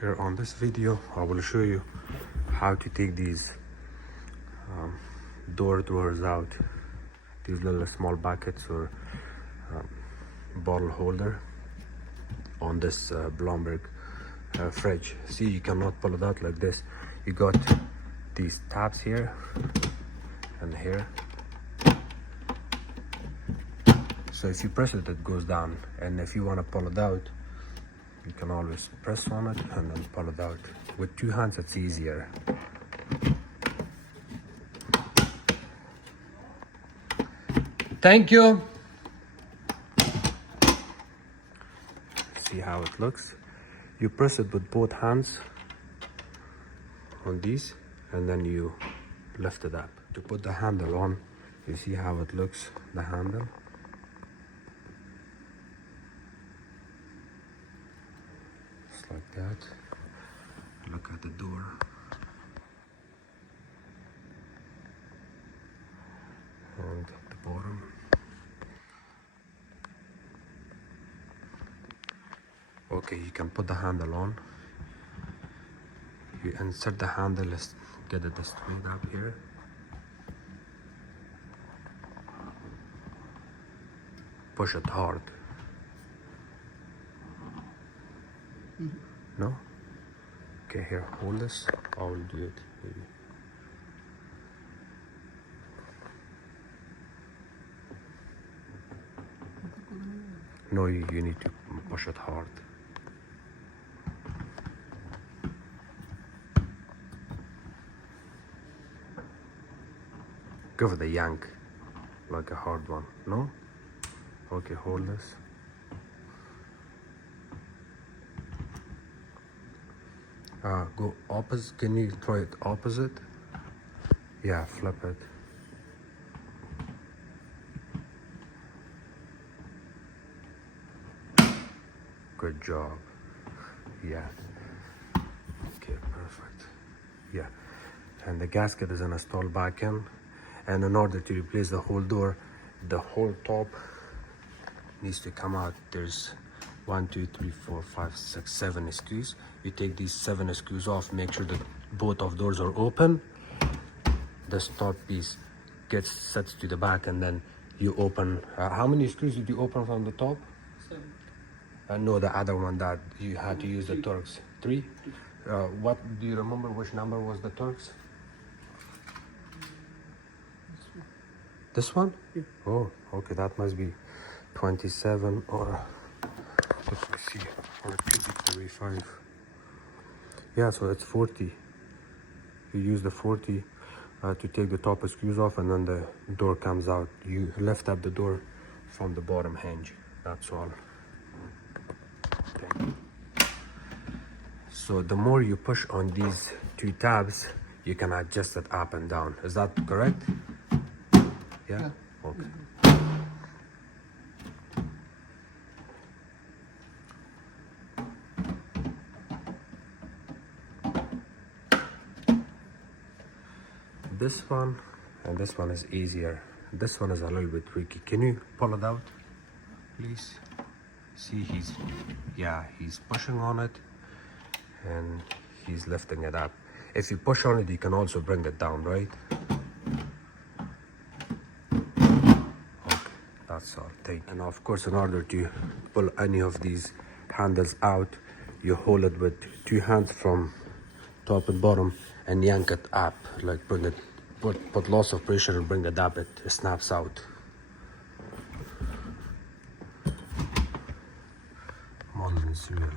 Here on this video I will show you how to take these door drawers out, these little small buckets or bottle holder on this Blomberg fridge. See, you cannot pull it out like this. You got these tabs here and here, so if you press it, it goes down, and if you want to pull it out, you can always press on it and then pull it out. With two hands it's easier. Thank you. See how it looks? You press it with both hands on these and then you lift it up. To put the handle on, you see how it looks, the handle. Just like that. Look at the door. And the bottom. Okay, you can put the handle on. You insert the handle, let's get it straight up here. Push it hard. No? Okay, here, hold this. I will do it maybe. No, you need to push it hard. Give it a yank, like a hard one. No? Okay, hold this. Go opposite. Can you try it opposite? Yeah, flip it. Good job. Yeah. Okay, perfect. Yeah. And the gasket is installed back in. And in order to replace the whole door, the whole top needs to come out. There's 1, 2, 3, 4, 5, 6, 7 screws. You take these 7 screws off, make sure that both of doors are open. This top piece gets set to the back, and then you open. How many screws did you open from the top? 7. No, the other one that you had to use the Turks. 3? What do you remember? Which number was the Turks? This one? Yeah. Oh, okay, that must be 27 or let me see, or 35. Yeah, so it's 40. You use the 40 to take the top screws off, and then the door comes out. You lift up the door from the bottom hinge. That's all. Okay. So the more you push on these two tabs, you can adjust it up and down. Is that correct? Yeah? Okay. This one and this one is easier. This one is a little bit tricky. Can you pull it out, please? See, he's pushing on it and he's lifting it up. If you push on it, you can also bring it down, right? That's all. And of course, in order to pull any of these handles out, you hold it with two hands from top and bottom and yank it up, like bring it, put lots of pressure and bring it up, it snaps out. Modern cereal.